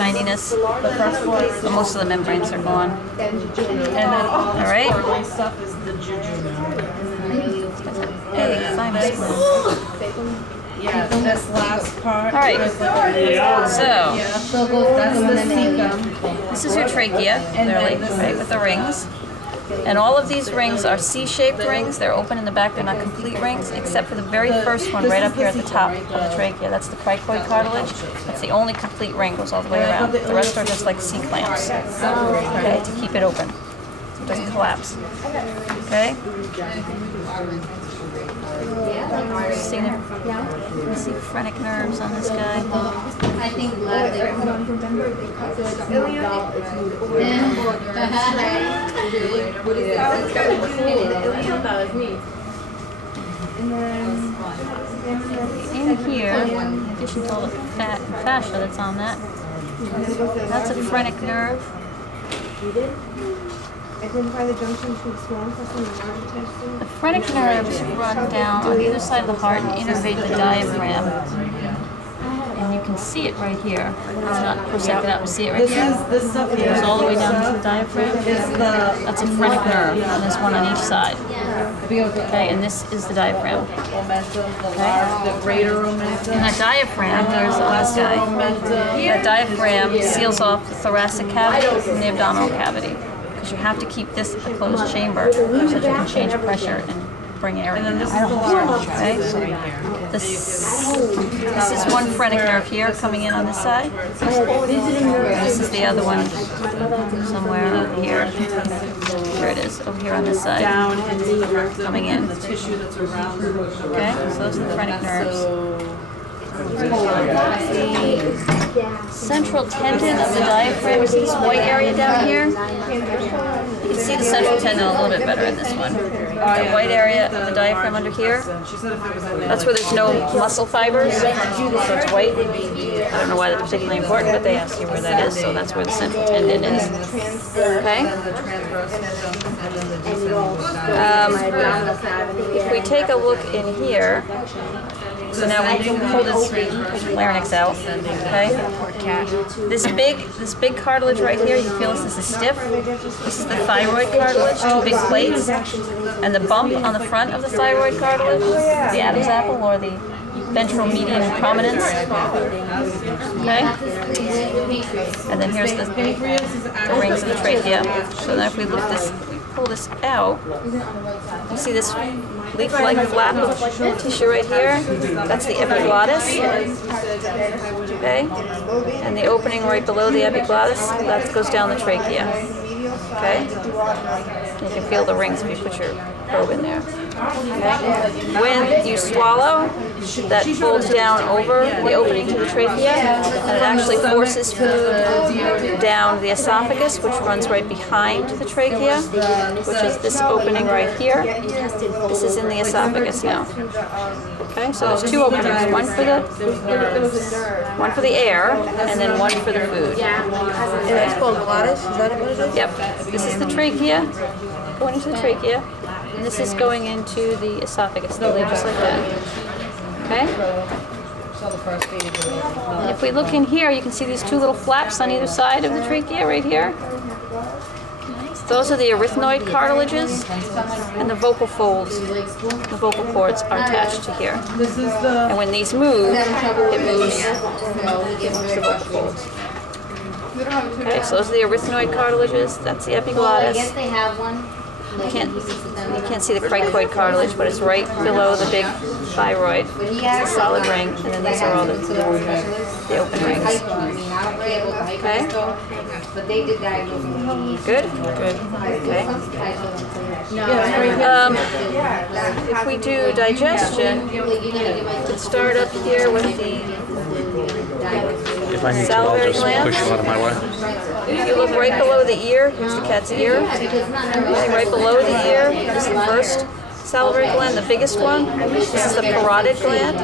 shininess, but most of the membranes are gone. All right. Stuff is the juju now. Hey, thymus gland. Yeah, this last part. All right. So That's the cecum. this is your trachea, literally, right, with the rings. And all of these rings are C-shaped rings. They're open in the back. They're not complete rings, except for the very first one right up here at the top of the trachea. That's the cricoid cartilage. That's the only complete ring, goes all the way around. The rest are just like C-clamps, okay, to keep it open, so it doesn't collapse. Okay? See phrenic nerves on this guy. I think In here, in addition to all the fat and fascia that's on that, that's a phrenic nerve. Identify the junction between small intestine and large intestine. The phrenic nerves run down on either side of the heart and innervate the diaphragm. And you can see it right here. It's not prosected out. See it right here? This stuff It goes all the way down to the diaphragm. That's a phrenic nerve, and there's one on each side. Okay, and this is the diaphragm. Okay. The greater omentum. And that diaphragm, there's on this guy. That diaphragm seals off the thoracic cavity from the abdominal cavity. Because you have to keep this a closed chamber so that you can change pressure and bring air in. This is the large Okay? This is one phrenic nerve here coming in on this side. This is the other one somewhere over here. Here it is, over here on this side. down into the rectum, Coming in. the tissue that's around the Okay, so those are the phrenic nerves. The central tendon of the diaphragm is this white area down here. You can see the central tendon a little bit better in this one. That white area of the diaphragm under here, that's where there's no muscle fibers, so it's white. I don't know why that's particularly important, but they ask you where that is, so that's where the central tendon is. Okay? If we take a look in here, so now we can pull this larynx out, okay? This big cartilage right here, you feel this is stiff. This is the thyroid cartilage, two big plates. And the bump on the front of the thyroid cartilage, the Adam's apple or the ventral median prominence. Okay? And then here's the rings of the trachea. So now if we pull this out, you see this leaf-like flap of tissue right here? That's the epiglottis. Okay? And the opening right below the epiglottis, that goes down the trachea. Okay? You can feel the rings if you put your probe in there. Okay? When you swallow, that folds down over the opening to the trachea, and it actually forces food down the esophagus, which runs right behind the trachea, which is this opening right here. This is in the esophagus now. Okay, so there's two openings, one for the air, and then one for the food. And that's called glottis? Is that what it is? Yep. This is the trachea, going into the trachea, and this is going into the esophagus, the lid, just like that. Okay? And if we look in here, you can see these two little flaps on either side of the trachea right here. Those are the arytenoid cartilages, and the vocal folds, the vocal cords are attached to here. And when these move, it moves the vocal folds. Okay, so those are the arytenoid cartilages, that's the epiglottis. yes, they have one. You can't see the cricoid cartilage, but it's right below the big thyroid. It's a solid ring, and then these are all the open rings. Okay? Good? Good. Okay. If we do digestion, let's start up here with the If I need to, I'll just push you out of my way. If you look right below the ear, here's the cat's ear. Okay, right below the ear is the first salivary gland, the biggest one. This is the parotid gland.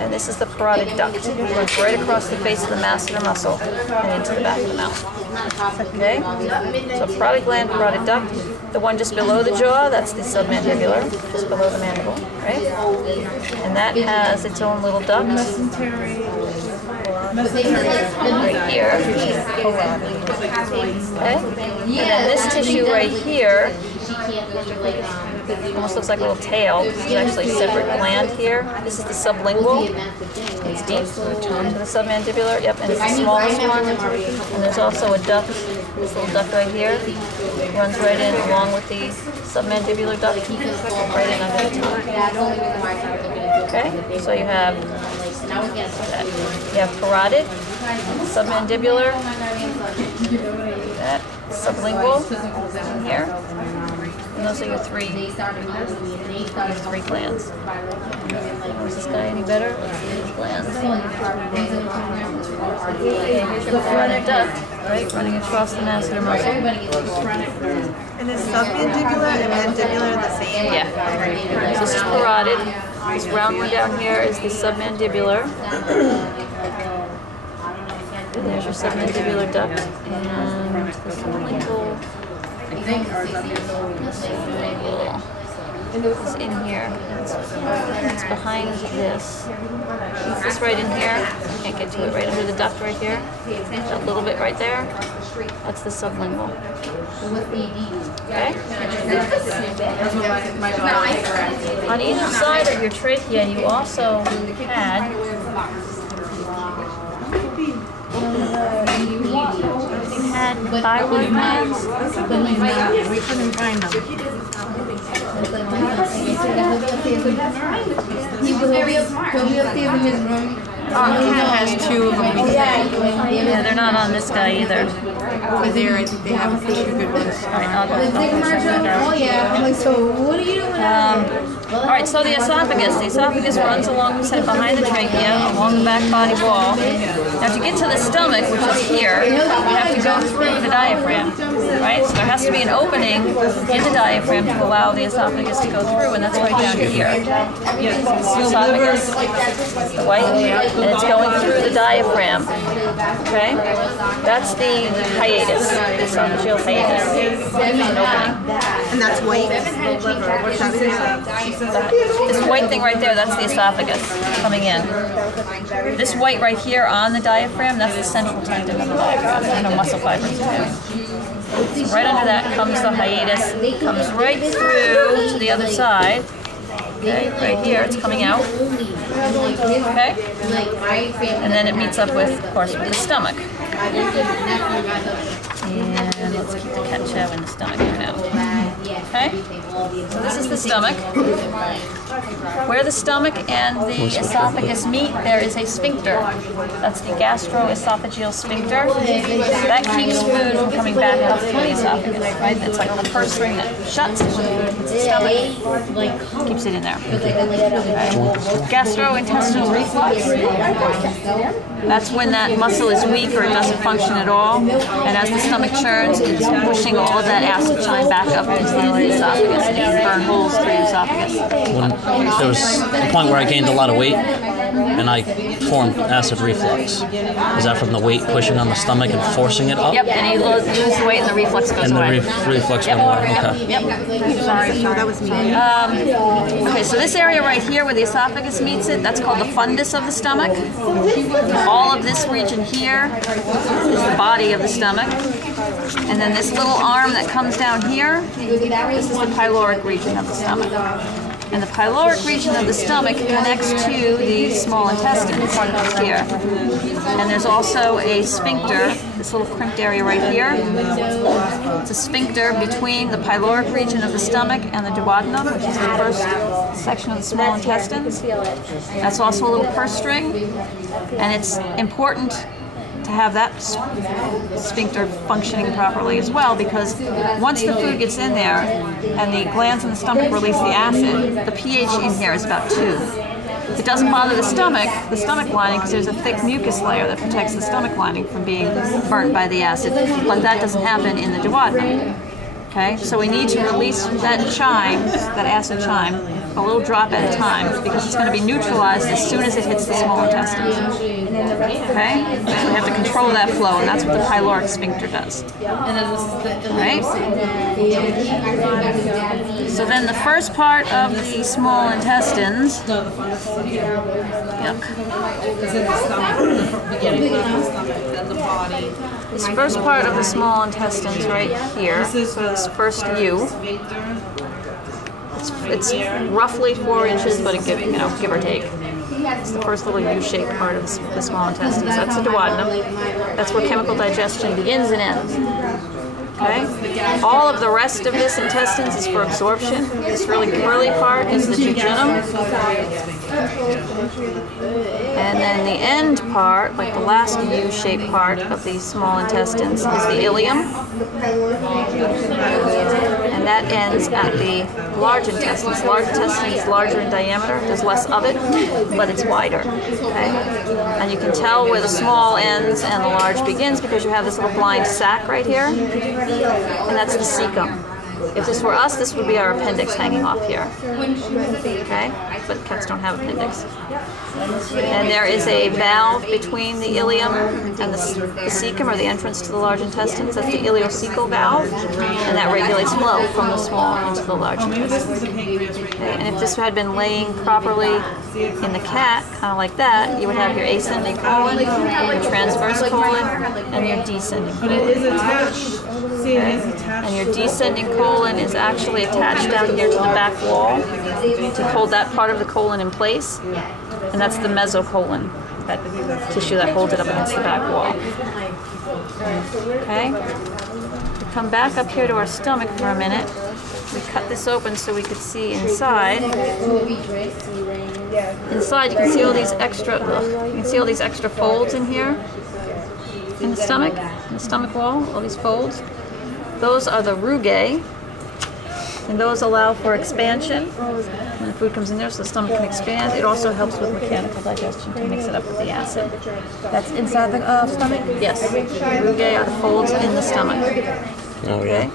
And this is the parotid duct. It runs right across the face of the masseter muscle and into the back of the mouth. Okay? So parotid gland, parotid duct. The one just below the jaw, that's the submandibular, just below the mandible, right? And that has its own little duct. right here. Okay? And then this tissue right here almost looks like a little tail. This is actually a separate gland here. This is the sublingual. It's deep to the submandibular. Yep, and it's the smallest one. And there's also a duct, this little duct right here. Runs right in along with the submandibular duct, right in under the tongue. Okay, so you have that. You have parotid, submandibular, that, sublingual in here. And those are your three glands. Is this guy any better? Glands. Okay, here's your parotid duct, right, running across the masseter muscle. And is submandibular and mandibular the same? Yeah. So this is parotid. This round one down here is the submandibular. And there's your submandibular duct. And the sublingual. It's in here. It's behind this. Is this right in here? Can't get to it. Right under the duct right here. That little bit right there. That's the sublingual. Okay? On each side of your trachea, you also had thyroid glands. We couldn't find them. Cat has two of them. Yeah, they're not on this guy either. Over there, I think they have a few good ones. All right, I'll go check that out. All right, so the esophagus. The esophagus runs along behind the trachea, along the back body wall. Now, to get to the stomach, which is here, you have to go through the diaphragm, right? So there has to be an opening in the diaphragm to allow the esophagus to go through, and that's right down here. The esophagus, the white, and it's going through the diaphragm. Okay, that's the hiatus, the esophageal hiatus, an opening. And that's white. What's that? This white thing right there, that's the esophagus coming in. This white right here on the diaphragm, that's the central tendon of the diaphragm, and the muscle fibers. So right under that comes the hiatus, comes right through to the other side. Okay, right here, it's coming out. Okay, and then it meets up with, of course, with the stomach. And let's keep the cat chow in the stomach here now. Okay, so this is the stomach. Where the stomach and the esophagus meet, there is a sphincter. That's the gastroesophageal sphincter. That keeps food from coming back out through the esophagus, right? It's like a purse string that shuts when food hits the stomach, keeps it in there. Okay. Gastrointestinal reflux. That's when that muscle is weak or it doesn't function at all. And as the stomach churns, it's pushing all of that acid chine back up into the esophagus, and you can burn holes through the esophagus. There was a point where I gained a lot of weight and I formed acid reflux. Is that from the weight pushing on the stomach and forcing it up? Yep, and you lose the weight and the reflux goes away. And the reflux went away. Okay. Yep. Sorry, no, that was me. Okay, so this area right here where the esophagus meets it, that's called the fundus of the stomach. All of this region here is the body of the stomach. And then this little arm that comes down here, this is the pyloric region of the stomach. And the pyloric region of the stomach connects to the small intestine, here. And there's also a sphincter, this little crimped area right here. It's a sphincter between the pyloric region of the stomach and the duodenum, which is the first section of the small intestines. That's also a little purse string, and it's important to have that sphincter functioning properly as well, because once the food gets in there and the glands in the stomach release the acid, the pH in here is about 2. It doesn't bother the stomach lining, because there's a thick mucus layer that protects the stomach lining from being burnt by the acid, but that doesn't happen in the duodenum. Okay, so we need to release that chime, that acid chime, a little drop at a time because it's going to be neutralized as soon as it hits the small intestines. Okay? So we have to control that flow, and that's what the pyloric sphincter does. Right? So then the first part of the small intestines, yuck. This first part of the small intestines right here, so this first U, it's roughly 4 inches, but it give or take. It's the first little U-shaped part of the small intestines. That's the duodenum. That's where chemical digestion begins and ends. Okay? All of the rest of this intestines is for absorption. This really curly part is the jejunum. And then the end part, like the last U-shaped part of these small intestines, is the ileum. And that ends at the large intestines. Large intestine is larger in diameter. There's less of it, but it's wider. Okay? And you can tell where the small ends and the large begins because you have this little blind sac right here. And that's the cecum. If this were us, this would be our appendix hanging off here. Okay? But cats don't have appendix. And there is a valve between the ileum and the cecum, or the entrance to the large intestines. That's the ileocecal valve, and that regulates flow from the small into the large intestines. Okay? And if this had been laying properly in the cat, kind of like that, you would have your ascending colon, your transverse colon, and your descending colon. But it is attached. See, it is attached. And your descending colon is actually attached down here to the back wall to hold that part of the colon in place. And that's the mesocolon, that tissue that holds it up against the back wall. Okay? We come back up here to our stomach for a minute. We cut this open so we could see inside. Inside, you can see all these extra folds in here, in the stomach wall, all these folds. Those are the rugae, and those allow for expansion. When the food comes in there, so the stomach can expand. It also helps with mechanical digestion to mix it up with the acid. That's inside the stomach? Yes. The rugae are the folds in the stomach. Oh, yeah.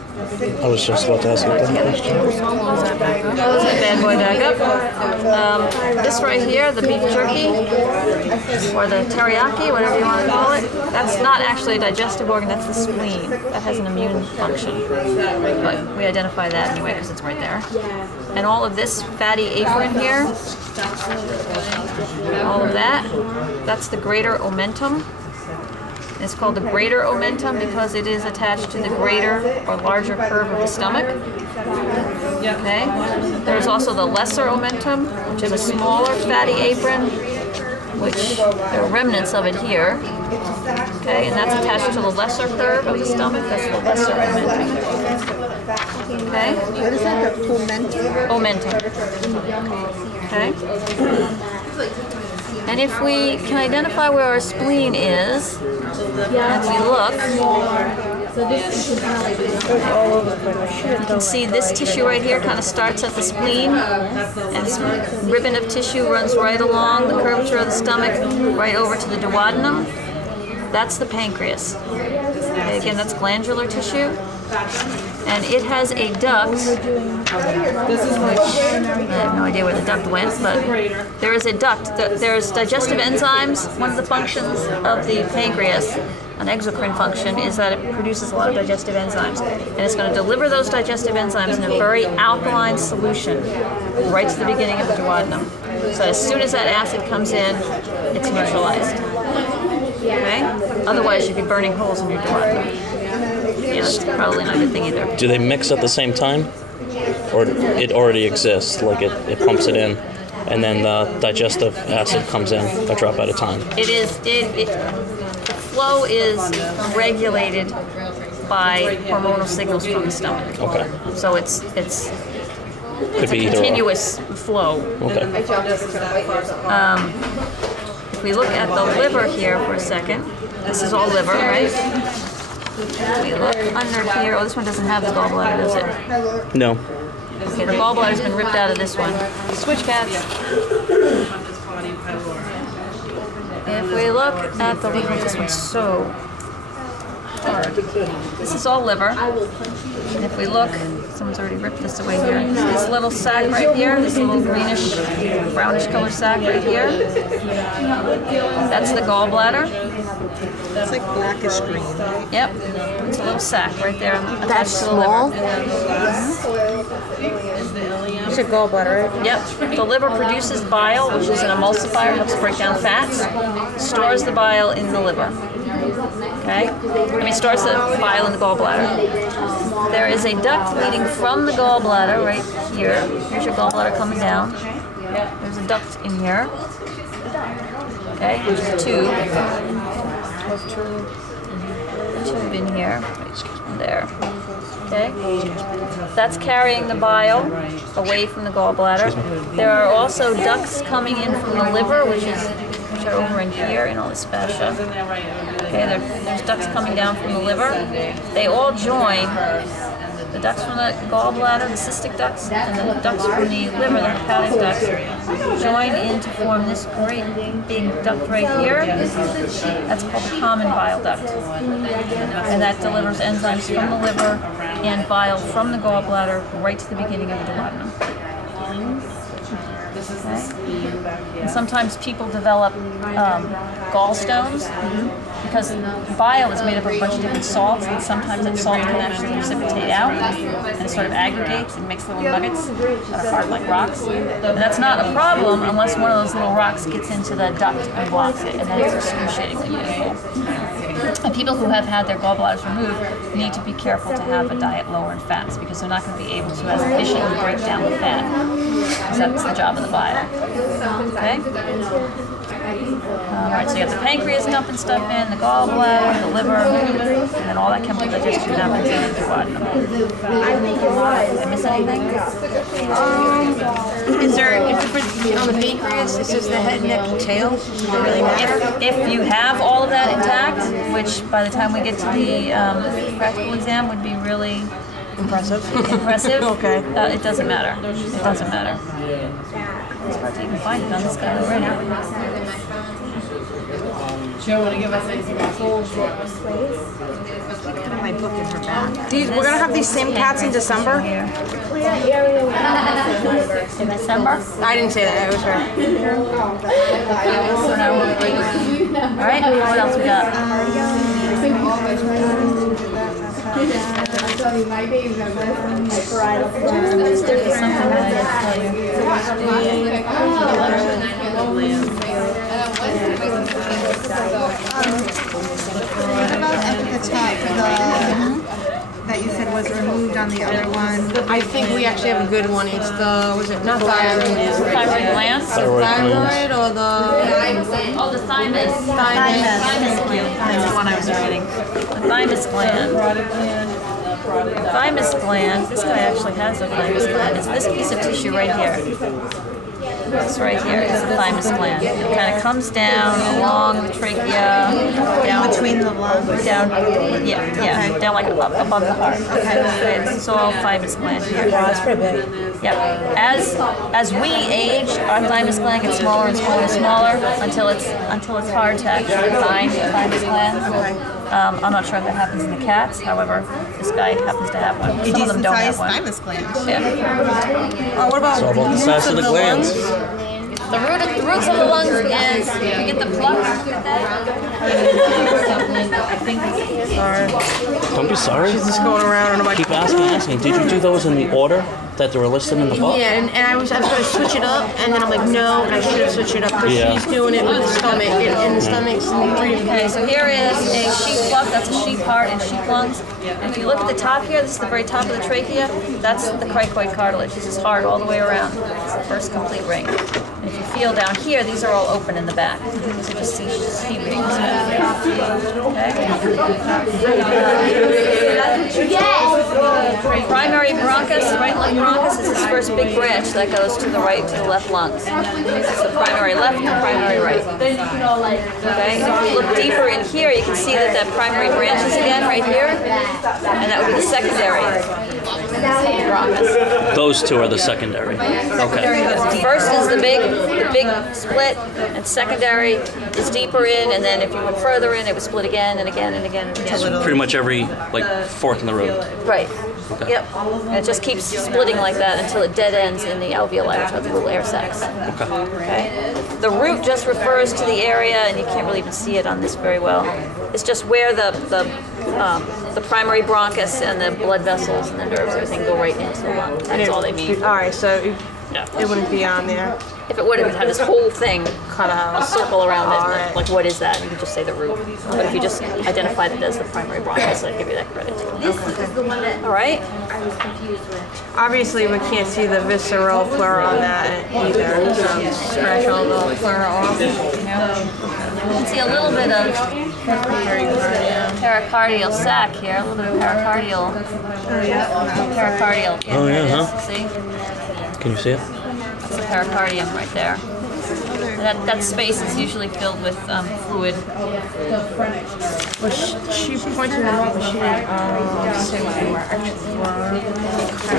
I was just about to ask you that question. Close that bad boy back up. This right here, the beef jerky, or the teriyaki, whatever you want to call it, that's not actually a digestive organ, that's the spleen. That has an immune function. But we identify that anyway because it's right there. And all of this fatty apron here, all of that, that's the greater omentum. It's called the greater omentum because it is attached to the greater or larger curve of the stomach. Okay. There's also the lesser omentum, which is a smaller fatty apron, which there are remnants of it here. Okay, and that's attached to the lesser curve of the stomach. That's the lesser omentum. Okay. What is that? The omentum? Omentum. Okay. And if we can identify where our spleen is, and we look, you can see this tissue right here kind of starts at the spleen, and this ribbon of tissue runs right along the curvature of the stomach, right over to the duodenum. That's the pancreas. Okay, again, that's glandular tissue. And it has a duct, which I have no idea where the duct went, but there is a duct. There's digestive enzymes. One of the functions of the pancreas, an exocrine function, is that it produces a lot of digestive enzymes. And it's going to deliver those digestive enzymes in a very alkaline solution right to the beginning of the duodenum. So as soon as that acid comes in, it's neutralized. Okay? Otherwise, you'd be burning holes in your duodenum. Yeah, that's probably not a good thing either. Do they mix at the same time? Or it already exists, like it pumps it in, and then the digestive acid comes in a drop at a time? The flow is regulated by hormonal signals from the stomach. Okay. So it's Could be a either continuous flow. Okay. If we look at the liver here for a second, this is all liver, right? We look under here. Oh, this one doesn't have the gallbladder, does it? No. Okay, the gallbladder's been ripped out of this one. Switch cats. If we look at the liver, this one's so hard. This is all liver. And if we look, someone's already ripped this away here. This little sac right here, this little greenish, brownish color sac right here, that's the gallbladder. It's like blackish green. Yep, it's a little sac right there. That's small? It's a gallbladder, right? Yep, the liver produces bile, which is an emulsifier, helps break down fats, stores the bile in the liver. Okay? Stores the bile in the gallbladder. There is a duct leading from the gallbladder right here. Here's your gallbladder coming down. There's a duct in here. Okay, which is a tube. A tube in here. There. Okay? That's carrying the bile away from the gallbladder. There are also ducts coming in from the liver, which are over in here in all this fascia. Okay, there's ducts coming down from the liver. They all join. The ducts from the gallbladder, the cystic ducts, and the ducts from the liver, the hepatic ducts, join in to form this great big duct right here. That's called the common bile duct. And that delivers enzymes from the liver and bile from the gallbladder right to the beginning of the duodenum. Okay. And sometimes people develop gallstones because bile is made up of a bunch of different salts, and sometimes that salt can actually precipitate out and it sort of aggregates and makes little nuggets that are hard like rocks. And that's not a problem unless one of those little rocks gets into the duct and blocks it, and then it's excruciatingly painful. And people who have had their gallbladders removed need to be careful to have a diet lower in fats because they're not going to be able to as efficiently break down the fat. So that's the job of the bile. Okay? Alright, so you have the pancreas dumping stuff in, the gallbladder, the liver, and then all that chemical digestion happens in the duodenum. Did I miss anything? Is there a difference on the pancreas? It says the head, neck, and tail. Does it really matter? If you have all of that intact, which by the time we get to the practical exam would be really Impressive. okay. It doesn't matter. It doesn't matter. It's hard to even find it on this guy already. Joe, want to give us anything else? My book in her bag. We're going to have these same cats in December? In December? I didn't say that. It was her. Alright, what else we got? There's something that I What about up at the top, that you said was removed on the other one? I think we actually have a good one. It's the, was it not thyroid? Thyroid glands? Thyroid or the... Oh, the thymus. Thymus gland. That's the one I was reading. The thymus gland. The thymus gland, this guy actually has a thymus gland. It's this piece of tissue right here. This right here is the thymus gland. It kind of comes down along the trachea, down Between the lungs? down, down like above the heart. Okay, this is all thymus gland here. Wow, that's pretty big. Yep. As we age, our thymus gland gets smaller and smaller and smaller until it's hard to actually find the thymus gland. I'm not sure if that happens in the cats. However, this guy happens to have one. Some of them don't have one. Thymus gland. Yeah. What about It's all about the size of the glands. The roots of the lungs is we get the pluck after that. Don't be sorry. Just going around and about. Keep asking. Did you do those in the order that they were listed in the book? Yeah, and I was going to switch it up, and then I'm like, no, I should have switched it up because she's doing it with the stomach, and the stomach's in 3 different. Okay, so here is a sheep pluck. That's a sheep heart and sheep lungs. And if you look at the top here, this is the very top of the trachea. That's the cricoid cartilage. This is hard all the way around. It's the first complete ring. And if you feel down here, these are all open in the back. These are just C rings. Okay. Primary bronchi bronchus, right left bronchus is this first big branch that goes to the right to the left lungs. It's the primary left and the primary right. Okay, if you look deeper in here, you can see that primary branches again right here, and that would be the secondary bronchus. Those two are the secondary. Okay. First is the big split, and secondary is deeper in, and then if you went further in, it would split again and again and again and again. Pretty much every like fork in the road. Right. Yep. And it just keeps splitting like that until it dead ends in the alveoli, which are the little air sacs. Okay. The root just refers to the area, and you can't really even see it on this very well. It's just where the primary bronchus and the blood vessels and the nerves, everything go right into the lung. That's all they mean. All right, so Yeah. it wouldn't be on there. If it would, it would have this whole thing Cut out. a circle around it. Alright. Like, what is that? You could just say the root. But if you just identified it as the primary bronchus, I'd give you that credit. All right. Obviously, we can't see the visceral pleura on that either. So scratch all the pleura off. You can see a little bit of pericardial sac here, a little bit of pericardial. Pericardial. Oh, yeah, There it is. huh? See? Can you see it? That's the pericardium right there. That space is usually filled with fluid. Well, she pointed out, but she didn't say what they were actually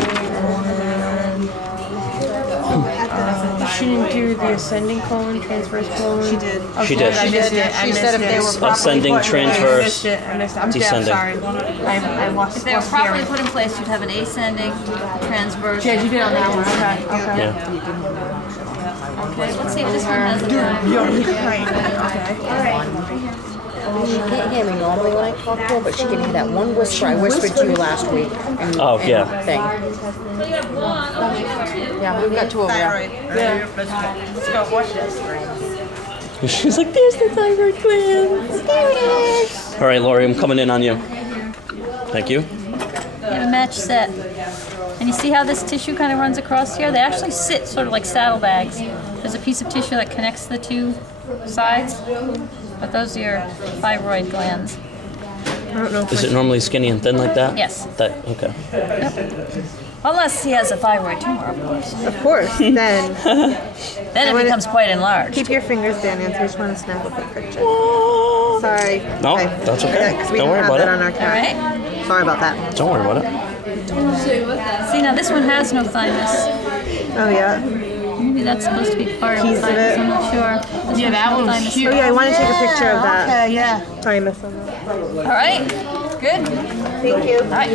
She didn't do the ascending colon, transverse colon. She did. Oh, She did. I missed it. I She missed said if they it. were properly Ascending, put in place. I transverse, missed it. I'm descending. sorry. I lost. If they were lost properly hearing. put in place, you'd have an ascending, transverse. Yeah, you did on that one. Okay. Okay. Yeah. Okay, let's see if this one has a She can't hear me normally when I talk to her, but she can hear that one whisper I whispered to you last week. And, Oh, yeah. Thing. Yeah, we've got two over there. Thyroid. Let's go watch this. She's like, there's the thyroid gland. There it is. All right, Lori, I'm coming in on you. Thank you. You have a match set. And you see how this tissue kind of runs across here? They actually sit sort of like saddlebags. There's a piece of tissue that connects the two sides, but those are your thyroid glands. I don't know if Is it normally skinny and thin like that? Yes. That okay. Unless he has a thyroid tumor, of course. Of course. Then Then it becomes quite enlarged. Keep your fingers down, Nancy. I just want to snap a quick picture. Sorry. No, that's okay. Because we Don't don't worry have about that it. on our All camera. right. Sorry about that. Don't worry about it. See, now this one has no thymus. Oh, yeah. Maybe that's supposed to be part of the Piece of thymus. it. I'm not sure. This Yeah, that has no one's thymus. huge. Oh, yeah, I want to take a picture of that. Okay, yeah. Thymus on that. All right. Good. Thank you. All right.